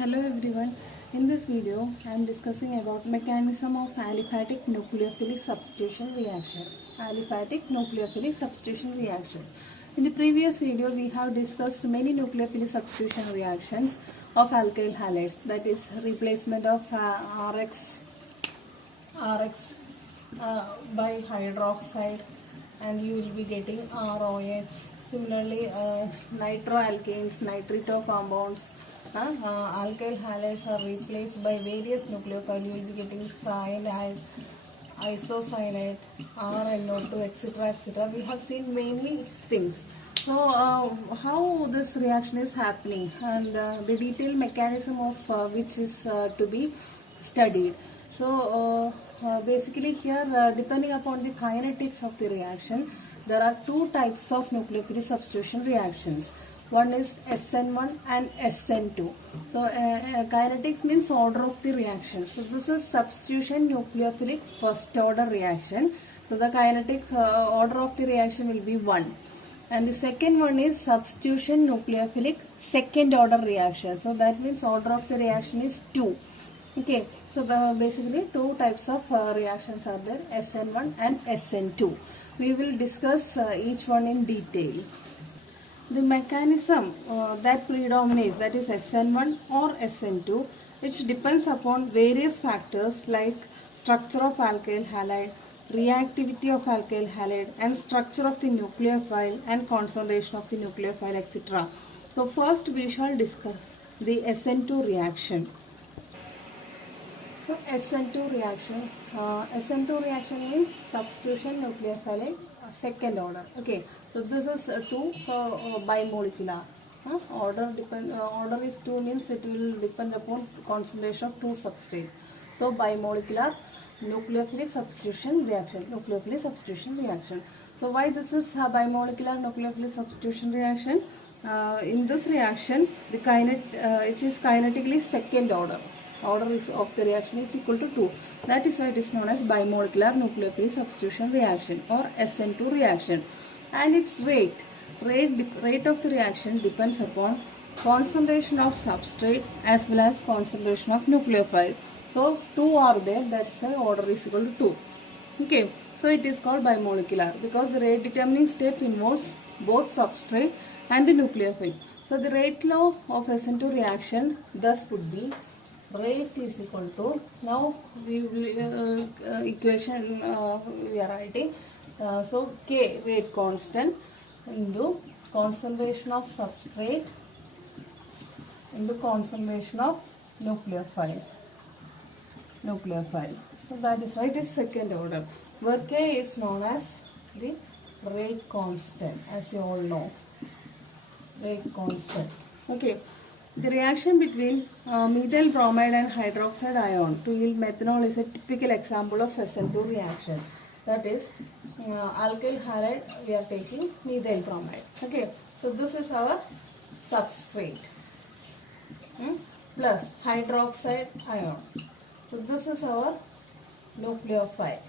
Hello everyone. In this video, I am discussing about mechanism of aliphatic nucleophilic substitution reaction. Aliphatic nucleophilic substitution reaction. In the previous video, we have discussed many nucleophilic substitution reactions of alkyl halides. That is replacement of RX by hydroxide, and you will be getting ROH. Similarly, nitroalkanes, nitrito compounds. Alkyl halides are replaced by various nucleophiles. You will be getting cyanide, isocyanate, RNO2, etc. etc. We have seen many things. So, how this reaction is happening and the detailed mechanism of which is to be studied. So, basically here, depending upon the kinetics of the reaction, there are two types of nucleophilic substitution reactions. One is SN1 and SN2. So, kinetics means order of the reaction. So, this is substitution nucleophilic first order reaction. So, the kinetic order of the reaction will be 1. And the second one is substitution nucleophilic second order reaction. So, that means order of the reaction is 2. Okay. So, basically two types of reactions are there, SN1 and SN2. We will discuss each one in detail. The mechanism that predominates, that is SN1 or SN2, which depends upon various factors like structure of alkyl halide, reactivity of alkyl halide, and structure of the nucleophile and concentration of the nucleophile, etc. So first we shall discuss the SN2 reaction. So SN2 reaction means substitution nucleophilic second order. Okay, so this is 2 bimolecular. Order is 2 means it will depend upon concentration of 2 substrates. So bimolecular nucleophilic substitution reaction. So why this is bimolecular nucleophilic substitution reaction? In this reaction, the it is kinetically second order. Order of the reaction is equal to 2. That is why it is known as bimolecular nucleophilic substitution reaction or SN2 reaction. And its rate of the reaction depends upon concentration of substrate as well as concentration of nucleophile. So 2 are there, that's why order is equal to 2. Okay, so it is called bimolecular because the rate determining step involves both substrate and the nucleophile. So the rate law of SN2 reaction thus would be rate is equal to, now we will equation we are writing, so K rate constant into concentration of substrate into concentration of nucleophile. So that is why it is second order, where K is known as the rate constant, as you all know, rate constant. Okay. The reaction between methyl bromide and hydroxide ion to yield methanol is a typical example of SN2 reaction. That is, alkyl halide we are taking methyl bromide. Okay, so this is our substrate plus hydroxide ion. So this is our nucleophile.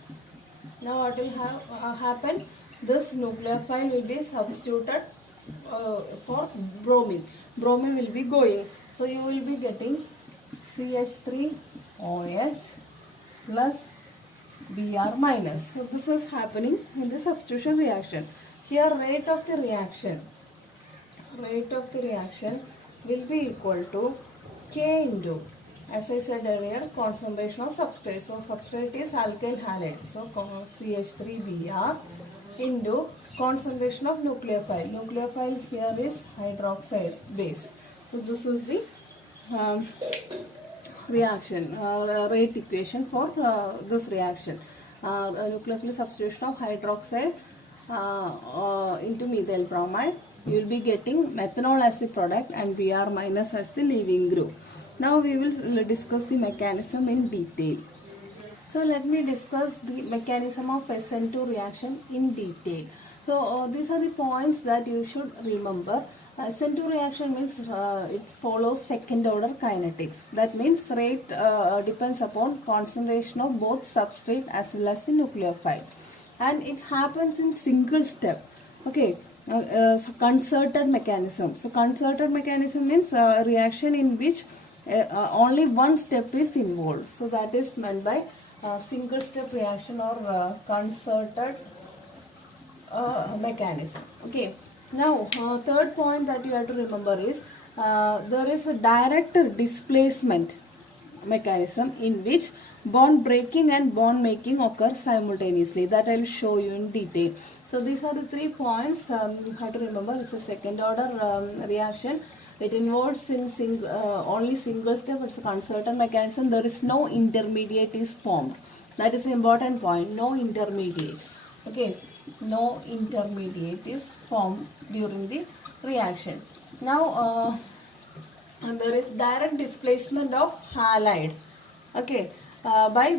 Now what will happen? This nucleophile will be substituted for bromine. Bromine will be going. So you will be getting CH3OH plus Br minus. So this is happening in the substitution reaction. Here rate of the reaction will be equal to K into, as I said earlier, concentration of substrate. So substrate is alkyl halide. So CH3Br into concentration of nucleophile. Nucleophile here is hydroxide base. So this is the reaction rate equation for this reaction. Nucleophilic substitution of hydroxide into methyl bromide. You will be getting methanol as the product and Br minus as the leaving group. Now we will discuss the mechanism in detail. So let me discuss the mechanism of SN2 reaction in detail. So these are the points that you should remember. SN2 reaction means it follows second order kinetics. That means rate depends upon concentration of both substrate as well as the nucleophile. And it happens in single step. Okay, concerted mechanism. So concerted mechanism means reaction in which only one step is involved. So that is meant by single step reaction or concerted mechanism. Okay. Now third point that you have to remember is there is a direct displacement mechanism in which bond breaking and bond making occur simultaneously. That I will show you in detail. So these are the 3 points you have to remember. It's a second order reaction. It involves in only single step. It's a concerted mechanism. There is no intermediate is formed. That is the important point. No intermediate. Okay. No intermediate is formed during the reaction. Now and there is direct displacement of halide, okay, by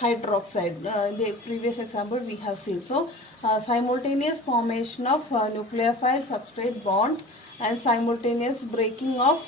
hydroxide. The previous example we have seen. So simultaneous formation of nucleophile substrate bond and simultaneous breaking of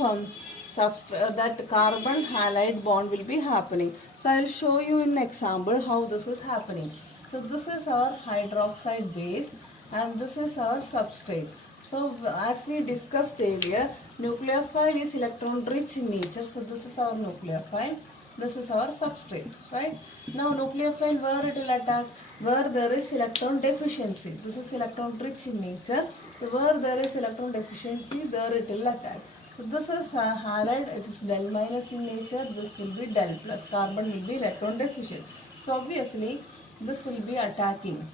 that carbon halide bond will be happening. So I will show you in example how this is happening. So this is our hydroxide base and this is our substrate. So as we discussed earlier, nucleophile is electron rich in nature. So this is our nucleophile. This is our substrate, right? Now nucleophile, where it will attack? Where there is electron deficiency. This is electron rich in nature. So where there is electron deficiency, there it will attack. So this is halide. It is del minus in nature. This will be del plus. Carbon will be electron deficient. So obviously this will be attacking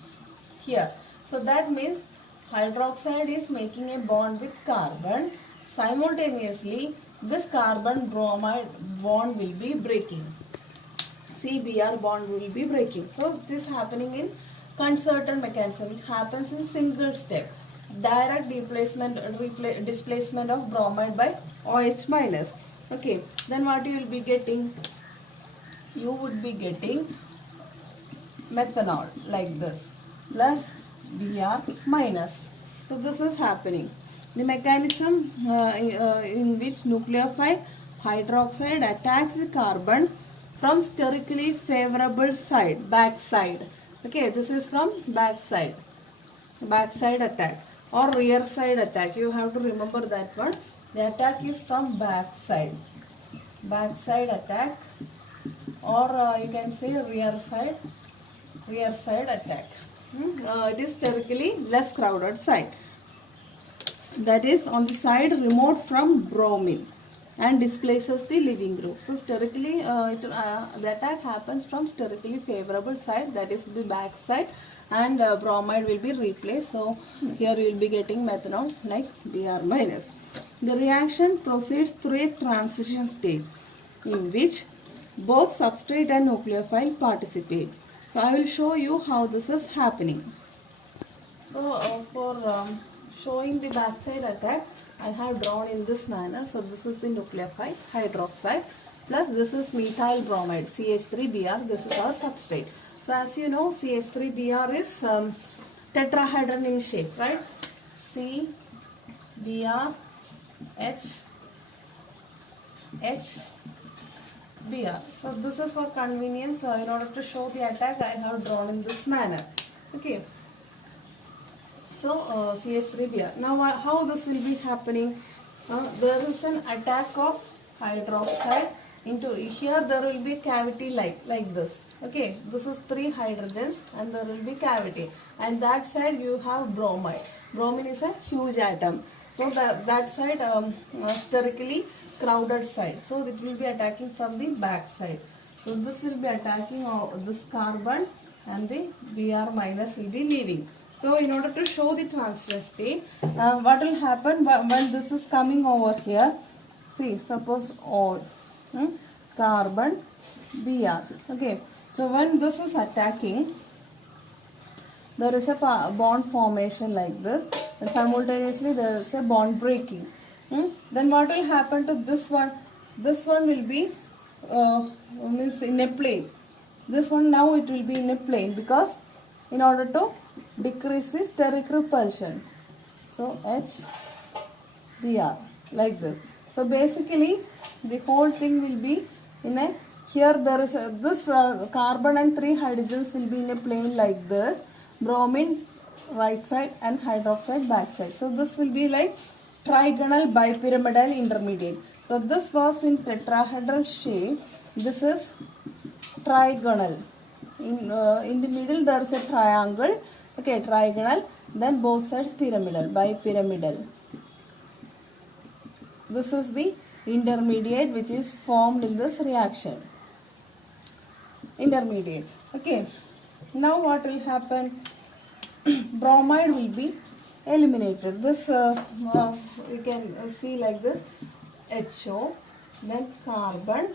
here. So that means hydroxide is making a bond with carbon. Simultaneously, this carbon bromide bond will be breaking. CBr bond will be breaking. So this is happening in concerted mechanism, which happens in single step. Direct displacement of bromide by OH minus. Okay. Then what you will be getting? You would be getting methanol like this plus Br minus. So this is happening. The mechanism in which nucleophile hydroxide attacks the carbon from sterically favorable side, back side. Okay, this is from back side attack or rear side attack. You have to remember that one. The attack is from back side attack, or you can say rear side attack. It is sterically less crowded side, that is on the side remote from bromine and displaces the leaving group. So sterically the attack happens from sterically favorable side, that is the back side, and bromide will be replaced. So here you will be getting methanol like Br minus. The reaction proceeds through a transition state in which both substrate and nucleophile participate. So I will show you how this is happening. So for showing the backside attack, I have drawn in this manner. So this is the nucleophile hydroxide plus this is methyl bromide CH3Br. This is our substrate. So as you know, CH3Br is tetrahedron in shape, right? C Br H Br. So this is for convenience. In order to show the attack, I have drawn in this manner. Okay. So CH3Br. Now how this will be happening? There is an attack of hydroxide into here. There will be cavity like this. Okay. This is 3 hydrogens and there will be cavity. And that side you have bromide. Bromine is a huge atom. So that side sterically crowded side. So it will be attacking from the back side. So this will be attacking this carbon and the Br minus will be leaving. So in order to show the transition state, what will happen when this is coming over here? See, suppose O, carbon Br. Okay. So when this is attacking, there is a bond formation like this, and simultaneously there is a bond breaking. Then what will happen to this one? This one will be means in a plane. This one now it will be in a plane because in order to decrease the steric repulsion. So HBr like this. So basically the whole thing will be in a, here there is this carbon and 3 hydrogens will be in a plane like this. Bromine right side and hydroxide back side. So this will be like trigonal bipyramidal intermediate. So this was in tetrahedral shape. This is trigonal. In the middle there is a triangle. Okay, trigonal. Then both sides pyramidal, bipyramidal. This is the intermediate which is formed in this reaction. Intermediate. Okay. Now what will happen? Bromide will be eliminated. This you can see like this: HO, then carbon,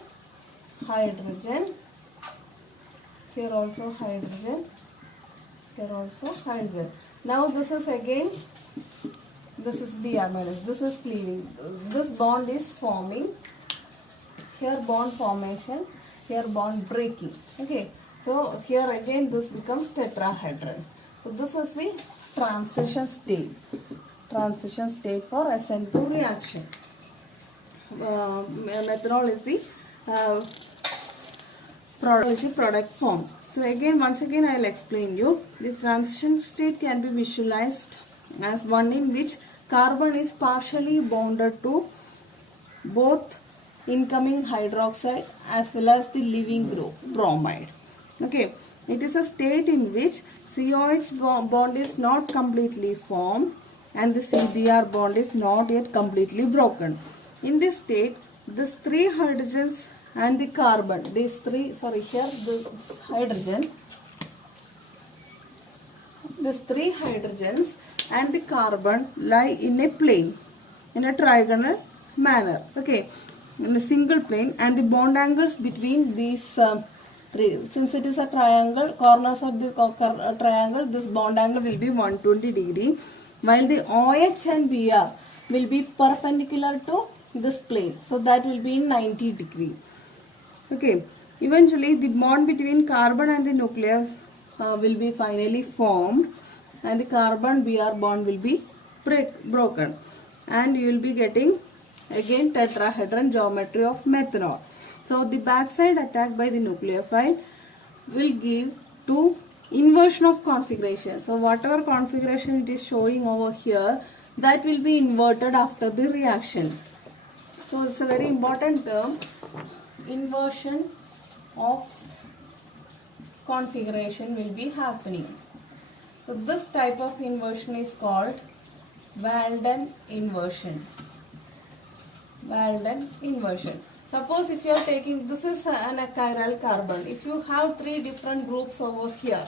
hydrogen. Here also hydrogen. Here also hydrogen. Now this is again. This is Br minus. This is cleaving. This bond is forming. Here bond formation. Here bond breaking. Okay. So here again this becomes tetrahedron. So this is the transition state. Transition state for SN2 reaction. Methanol is the product form. So again, once again I will explain you. The transition state can be visualized as one in which carbon is partially bonded to both incoming hydroxide as well as the leaving group bromide. Okay, it is a state in which COH bond is not completely formed and the CBr bond is not yet completely broken. In this state, these three hydrogens and the carbon, this hydrogen, these three hydrogens and the carbon lie in a plane, in a trigonal manner. Okay, in a single plane, and the bond angles between these three, since it is a triangle, corners of the triangle, this bond angle will be 120 degree, while the OH and Br will be perpendicular to this plane, so that will be in 90 degree. Okay, eventually the bond between carbon and the nucleus will be finally formed, and the carbon Br bond will be broken, and you will be getting again tetrahedron geometry of methanol. So the backside attack by the nucleophile will give to inversion of configuration. So whatever configuration it is showing over here, that will be inverted after the reaction. So it's a very important term, inversion of configuration will be happening. So this type of inversion is called Walden inversion. Walden inversion. Suppose if you are taking, this is an chiral carbon. If you have three different groups over here,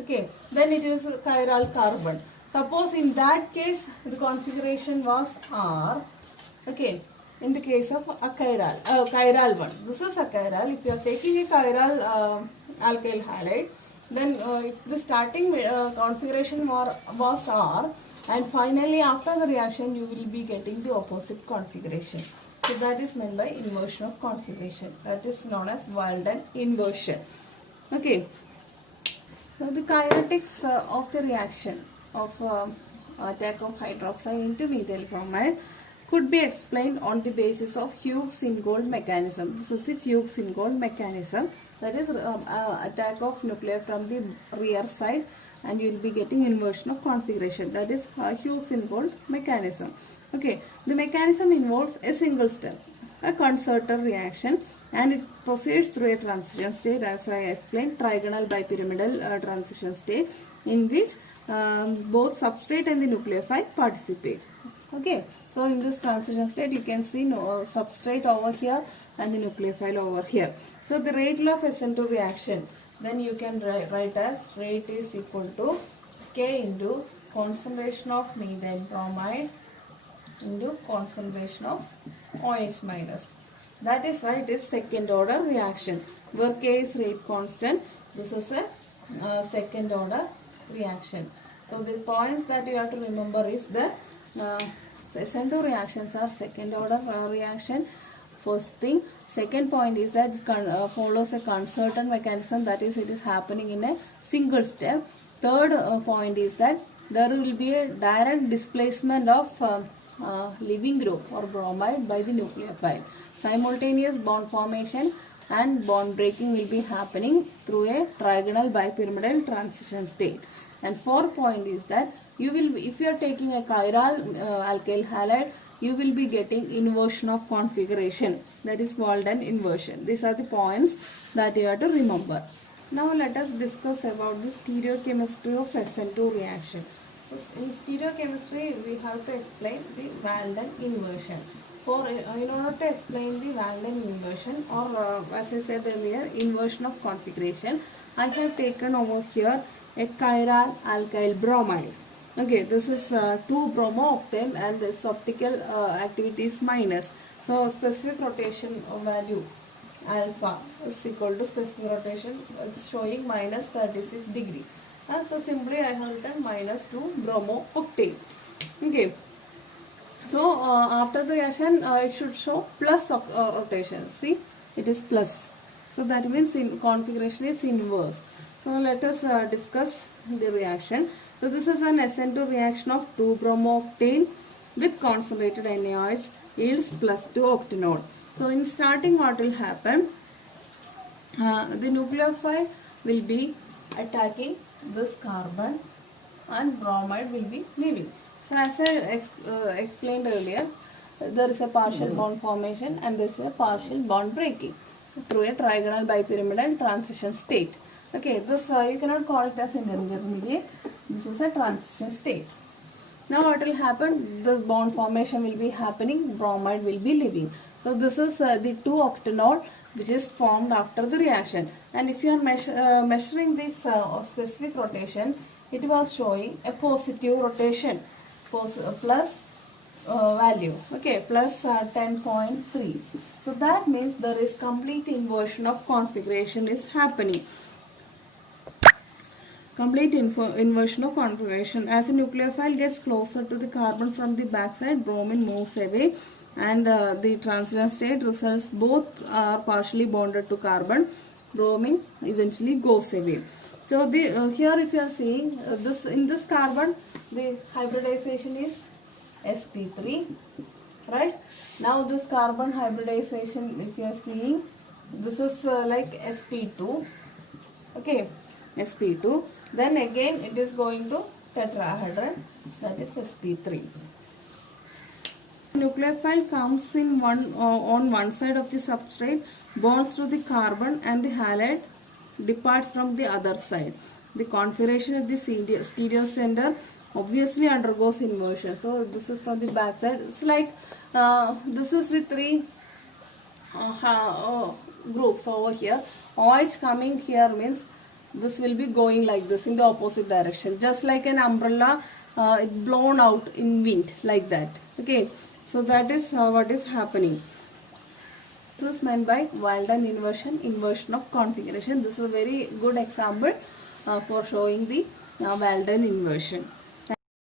okay, then it is a chiral carbon. Suppose in that case the configuration was R, okay, in the case of a chiral one. This is a chiral. If you are taking a chiral alkyl halide, then if the starting configuration was R, and finally after the reaction you will be getting the opposite configuration. So that is meant by inversion of configuration. That is known as Walden inversion. Okay. So the kinetics of the reaction of attack of hydroxide into methyl bromide could be explained on the basis of Hughes-Ingold mechanism. This is the Hughes-Ingold mechanism. That is attack of nuclei from the rear side, and you will be getting inversion of configuration. That is Hughes-Ingold mechanism. Okay, the mechanism involves a single step, a concerted reaction, and it proceeds through a transition state, as I explained, trigonal bipyramidal transition state, in which both substrate and the nucleophile participate. Okay, so in this transition state you can see substrate over here and the nucleophile over here. So the rate law of SN2 reaction, then you can write as rate is equal to K into concentration of methyl bromide into concentration of OH minus. That is why it is second order reaction, where K is rate constant. This is a second order reaction. So the points that you have to remember is that so SN2 reactions are second order reaction. First thing. Second point is that it follows a concerted mechanism, that is it is happening in a single step. Third point is that there will be a direct displacement of leaving group or bromide by the nucleophile. Simultaneous bond formation and bond breaking will be happening through a trigonal bipyramidal transition state. And fourth point is that you will, if you are taking a chiral alkyl halide, you will be getting inversion of configuration, that is Walden inversion. These are the points that you have to remember. Now let us discuss about the stereochemistry of SN2 reaction. In stereochemistry, we have to explain the Walden inversion. In order to explain the Walden inversion, or as I said earlier, inversion of configuration, I have taken over here a chiral alkyl bromide. Okay, this is 2-bromo-octane and this optical activity is minus. So specific rotation value alpha is equal to specific rotation, it's showing minus 36 degree. So simply I have written minus 2-bromo-octane. Okay. So after the reaction, it should show plus rotation. See, it is plus. So that means configuration is inverse. So let us discuss the reaction. So this is an SN2 reaction of 2-bromo-octane with concentrated NaOH yields plus 2 octanol. So in starting, what will happen? The nucleophile will be attacking this carbon and bromide will be leaving. So as I explained earlier, there is a partial bond formation and there is a partial bond breaking through a trigonal bipyramidal transition state. Okay, this you cannot call it as intermediate. This is a transition state. Now what will happen? The bond formation will be happening, bromide will be leaving. So this is the 2-octanol which is formed after the reaction. And if you are measuring this specific rotation, it was showing a positive rotation, plus value, okay, plus 10.3. So that means there is complete inversion of configuration is happening. Complete inversion of configuration. As a nucleophile gets closer to the carbon from the backside, bromine moves away and the transition state results both are partially bonded to carbon. Bromine eventually goes away. So the here if you are seeing this, in this carbon the hybridization is sp3, right? Now this carbon hybridization, if you are seeing, this is like sp2, okay, sp2. Then again it is going to tetrahedron, that is sp3. Nucleophile comes in on one side of the substrate, bonds to the carbon, and the halide departs from the other side. The configuration of the stereo center obviously undergoes inversion. So this is from the back side. It's like this is the 3 groups over here. OH coming here means this will be going like this in the opposite direction, just like an umbrella blown out in wind, like that. Okay, so that is what is happening. This is meant by Walden inversion, inversion of configuration. This is a very good example for showing the Walden inversion.